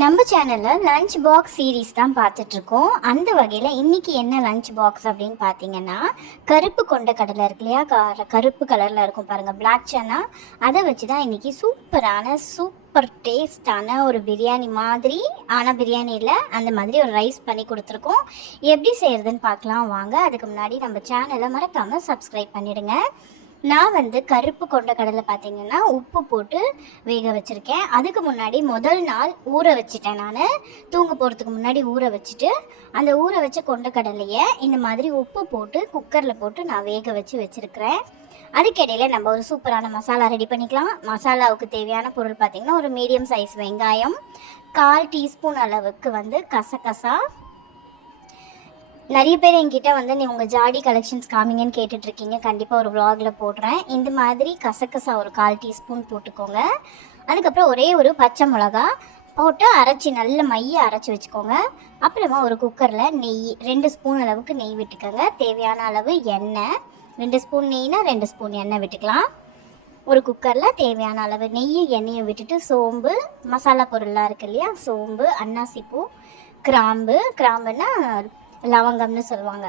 நம்ம சேனலில் lunch box series தான் பார்த்துட்ருக்கோம். அந்த வகையில் இன்றைக்கி என்ன லஞ்ச் பாக்ஸ் அப்படின்னு பார்த்தீங்கன்னா, கருப்பு கொண்ட கடலை இருக்கு இல்லையா, கருப்பு கலரில் இருக்கும் பாருங்கள், பிளாக் சன்னா. அதை வச்சு தான் இன்றைக்கி சூப்பர் டேஸ்டான ஒரு பிரியாணி மாதிரி, ஆனால் பிரியாணி இல்லை, அந்த மாதிரி ஒரு ரைஸ் பண்ணி கொடுத்துருக்கோம். எப்படி செய்கிறதுன்னு பார்க்கலாம் வாங்க. அதுக்கு முன்னாடி நம்ம சேனலை மறக்காமல் சப்ஸ்கிரைப் பண்ணிவிடுங்க. நான் கருப்பு கொண்ட கடலை பார்த்தீங்கன்னா உப்பு போட்டு வேக வச்சுருக்கேன். அதுக்கு முன்னாடி முதல் நாள் ஊற வச்சுட்டேன். நான் தூங்க போகிறதுக்கு முன்னாடி ஊற வச்சுட்டு, அந்த ஊற வச்ச கொண்ட கடலையை இந்த மாதிரி உப்பு போட்டு குக்கரில் போட்டு நான் வேக வச்சுருக்கிறேன். அதுக்கிடையில் நம்ம ஒரு சூப்பரான மசாலா ரெடி பண்ணிக்கலாம். மசாலாவுக்கு தேவையான பொருள் பார்த்திங்கன்னா, ஒரு மீடியம் சைஸ் வெங்காயம், 1/4 டீஸ்பூன் அளவுக்கு கசகசா. நிறைய பேர் என்கிட்ட நீ உங்கள் ஜாடி கலெக்ஷன்ஸ் காமிங்கன்னு கேட்டுட்ருக்கீங்க. கண்டிப்பாக ஒரு விலாகில் போடுறேன். இந்த மாதிரி கசகசா ஒரு 1/4 டீஸ்பூன் போட்டுக்கோங்க. அதுக்கப்புறம் ஒரே ஒரு பச்சை மிளகா போட்டு அரைச்சி நல்ல மையை அரைச்சி வச்சுக்கோங்க. அப்புறமா ஒரு குக்கரில் நெய் 2 ஸ்பூன் அளவுக்கு நெய் விட்டுக்கோங்க. தேவையான அளவு எண்ணெய், 2 ஸ்பூன் நெய்னா 2 ஸ்பூன் எண்ணெய் விட்டுக்கலாம். ஒரு குக்கரில் தேவையான அளவு நெய்யும் எண்ணெயும் விட்டுட்டு, சோம்பு, மசாலா பொருள்லாம் இருக்குது இல்லையா, சோம்பு, அன்னாசிப்பூ, கிராம்புன்னா லவங்கம்னு சொல்லுவாங்க.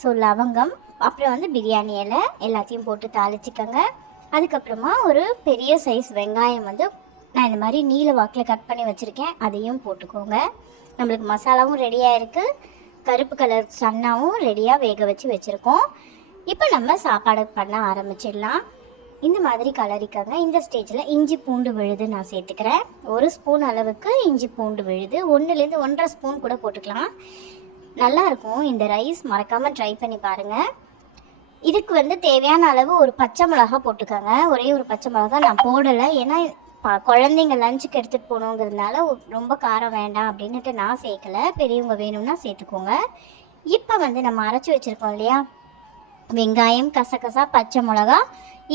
ஸோ லவங்கம், அப்புறம் பிரியாணி இலை எல்லாத்தையும் போட்டு தாளிச்சிக்கோங்க. அதுக்கப்புறமா ஒரு பெரிய சைஸ் வெங்காயம் நான் இந்த மாதிரி நீல வாக்கில் கட் பண்ணி வச்சுருக்கேன், அதையும் போட்டுக்கோங்க. நம்மளுக்கு மசாலாவும் ரெடியாக இருக்குது, கருப்பு கலர் சன்னாவும் ரெடியாக வேக வச்சுருக்கோம். இப்போ நம்ம சாப்பாடு பண்ண ஆரம்பிச்சிடலாம். இந்த மாதிரி கலரிக்கோங்க. இந்த ஸ்டேஜில் இஞ்சி பூண்டு விழுது நான் சேர்த்துக்கிறேன். 1 ஸ்பூன் அளவுக்கு இஞ்சி பூண்டு விழுது, 1லேருந்து 1.5 ஸ்பூன் கூட போட்டுக்கலாம். நல்லாயிருக்கும் இந்த ரைஸ், மறக்காமல் ட்ரை பண்ணி பாருங்கள். இதுக்கு தேவையான அளவு ஒரு பச்சை மிளகா போட்டுக்கோங்க. ஒரே ஒரு பச்சை மிளகா நான் போடலை, ஏன்னா குழந்தைங்க லஞ்சுக்கு எடுத்துகிட்டு போகணுங்கிறதுனால ரொம்ப காரம் வேண்டாம் அப்படின்ட்டு நான் சேர்க்கலை. பெரியவங்க வேணும்னா சேர்த்துக்கோங்க. இப்போ நம்ம அரைச்சி வச்சுருக்கோம் இல்லையா, வெங்காயம், கசகசா, பச்சை மிளகா,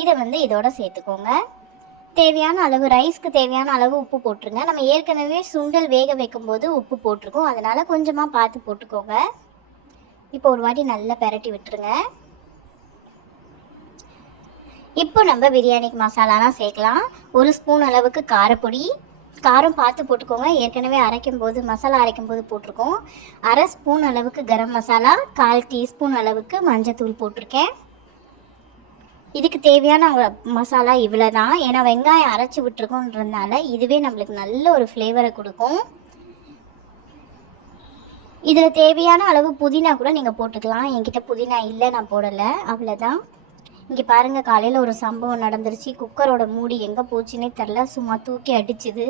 இதை இதோட சேர்த்துக்கோங்க. தேவையான அளவு, ரைஸ்க்கு தேவையான அளவு உப்பு போட்டுருங்க. நம்ம ஏற்கனவே சுண்டல் வேக வைக்கும்போது உப்பு போட்டிருக்கோம், அதனால் கொஞ்சமாக பார்த்து போட்டுக்கோங்க. இப்போ ஒரு வாட்டி நல்லா பெரட்டி விட்டுருங்க. இப்போ நம்ம பிரியாணிக்கு மசாலாலாம் சேர்க்கலாம். 1 ஸ்பூன் அளவுக்கு காரப்பொடி, காரம் பார்த்து போட்டுக்கோங்க. ஏற்கனவே மசாலா அரைக்கும் போது போட்டிருக்கோம். 1/2 ஸ்பூன் அளவுக்கு கரம் மசாலா, 1/4 டீஸ்பூன் அளவுக்கு மஞ்சத்தூள் போட்டிருக்கேன். இதுக்கு தேவையான மசாலா இவ்வளோ தான். ஏன்னா வெங்காயம் அரைச்சி விட்டுருக்கோன்றதுனால இதுவே நம்மளுக்கு நல்ல ஒரு ஃப்ளேவரை கொடுக்கும். இதில் தேவையான அளவு புதினா கூட நீங்கள் போட்டுக்கலாம். என்கிட்ட புதினா இல்லை, நான் போடலை, அவ்வளோதான். இங்கே பாருங்கள், காலையில் ஒரு சம்பவம் நடந்துருச்சு. குக்கரோட மூடி எங்கே போச்சுன்னே தெரில, சும்மா தூக்கி அடிச்சுது.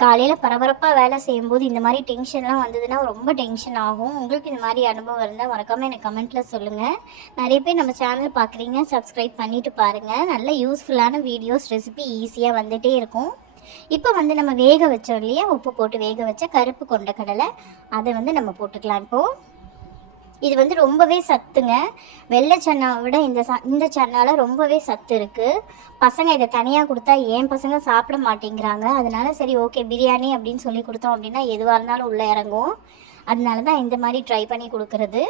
காலையில் பரபரப்பாக வேலை செய்யும்போது இந்த மாதிரி டென்ஷன்லாம் வந்ததுன்னா ரொம்ப டென்ஷன் ஆகும். உங்களுக்கு இந்த மாதிரி அனுபவம் இருந்தால் மறக்காமல் எனக்கு கமெண்ட்டில் சொல்லுங்கள். நிறைய பேர் நம்ம சேனல் பார்க்குறீங்க, சப்ஸ்கிரைப் பண்ணிவிட்டு பாருங்கள். நல்ல யூஸ்ஃபுல்லான வீடியோஸ், ரெசிபி ஈஸியாக வந்துகிட்டே இருக்கும். இப்போ நம்ம வேக வச்சோம் இல்லையா, உப்பு போட்டு வேக வச்ச கருப்பு கொண்ட கடலை, அதை நம்ம போட்டுக்கலாம். இப்போது இது ரொம்பவே சத்துங்க. வெள்ளை சன்னாவை விட இந்த சன்னாவில் ரொம்பவே சத்து இருக்குது. பசங்க இதை தனியாக கொடுத்தா ஏன் பசங்க சாப்பிட மாட்டேங்கிறாங்க. அதனால சரி ஓகே, பிரியாணி அப்படின்னு சொல்லி கொடுத்தோம் அப்படின்னா எதுவாக இருந்தாலும் உள்ளே இறங்கும். அதனால தான் இந்த மாதிரி ட்ரை பண்ணி கொடுக்குறது.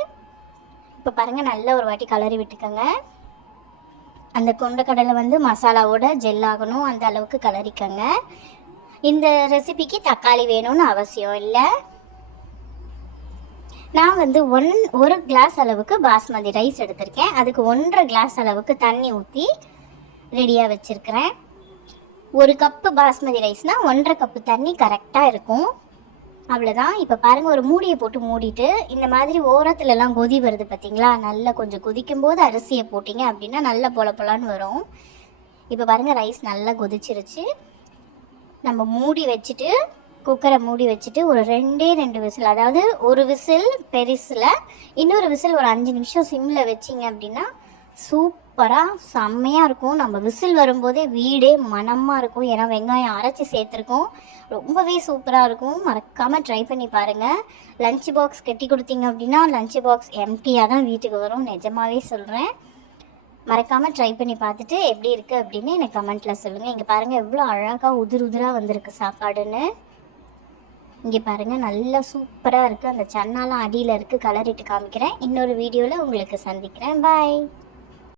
இப்போ பாருங்கள், நல்ல ஒரு வாட்டி கலரி விட்டுக்கோங்க. அந்த கொண்டக்கடலை மசாலாவோட ஜெல் ஆகணும், அந்த அளவுக்கு கலரிக்கோங்க. இந்த ரெசிபிக்கு தக்காளி வேணும்னு அவசியம் இல்லை. நான் 1 கிளாஸ் அளவுக்கு பாஸ்மதி ரைஸ் எடுத்திருக்கேன். அதுக்கு 1.5 கிளாஸ் அளவுக்கு தண்ணி ஊற்றி ரெடியாக வச்சுருக்கிறேன். 1 கப்பு பாஸ்மதி ரைஸ்னால் 1.5 கப்பு தண்ணி கரெக்டாக இருக்கும். அவ்வளோதான். இப்போ பாருங்கள், ஒரு மூடியை போட்டு மூடிட்டு இந்த மாதிரி ஓரத்துலலாம் கொதி வருது பார்த்திங்களா, நல்லா கொஞ்சம் கொதிக்கும்போது அரிசியை போட்டிங்க அப்படின்னா நல்லா பொலன்னு வரும். இப்போ பாருங்கள், ரைஸ் நல்லா கொதிச்சிருச்சு. நம்ம மூடி வச்சுட்டு, குக்கரை மூடி வச்சுட்டு ஒரு 2 விசில், அதாவது ஒரு விசில் பெருசில், இன்னொரு விசில் ஒரு 5 நிமிஷம் சிம்மில் வச்சிங்க அப்படின்னா சூப்பராக செம்மையாக இருக்கும். நம்ம விசில் வரும்போதே வீடே மணமாக இருக்கும். ஏன்னா வெங்காயம் அரைச்சி சேர்த்துருக்கோம். ரொம்பவே சூப்பராக இருக்கும். மறக்காமல் ட்ரை பண்ணி பாருங்கள். லஞ்ச் பாக்ஸ் கட்டி கொடுத்தீங்க அப்படின்னா லஞ்ச் பாக்ஸ் எம்டியாக தான் வீட்டுக்கு வரும், நிஜமாகவே சொல்கிறேன். மறக்காமல் ட்ரை பண்ணி பார்த்துட்டு எப்படி இருக்குது அப்படின்னு எனக்கு கமெண்ட்டில் சொல்லுங்கள். இங்கே பாருங்கள், எவ்வளோ அழகாக உதிராக வந்திருக்கு சாப்பாடுன்னு. இங்கே பாருங்கள், நல்லா சூப்பராக இருக்குது. அந்த சன்னாலாம் அடியில் இருக்குது, கலரிட்டு காமிக்கிறேன். இன்னொரு வீடியோவில் உங்களுக்கு சந்திக்கிறேன். பாய்.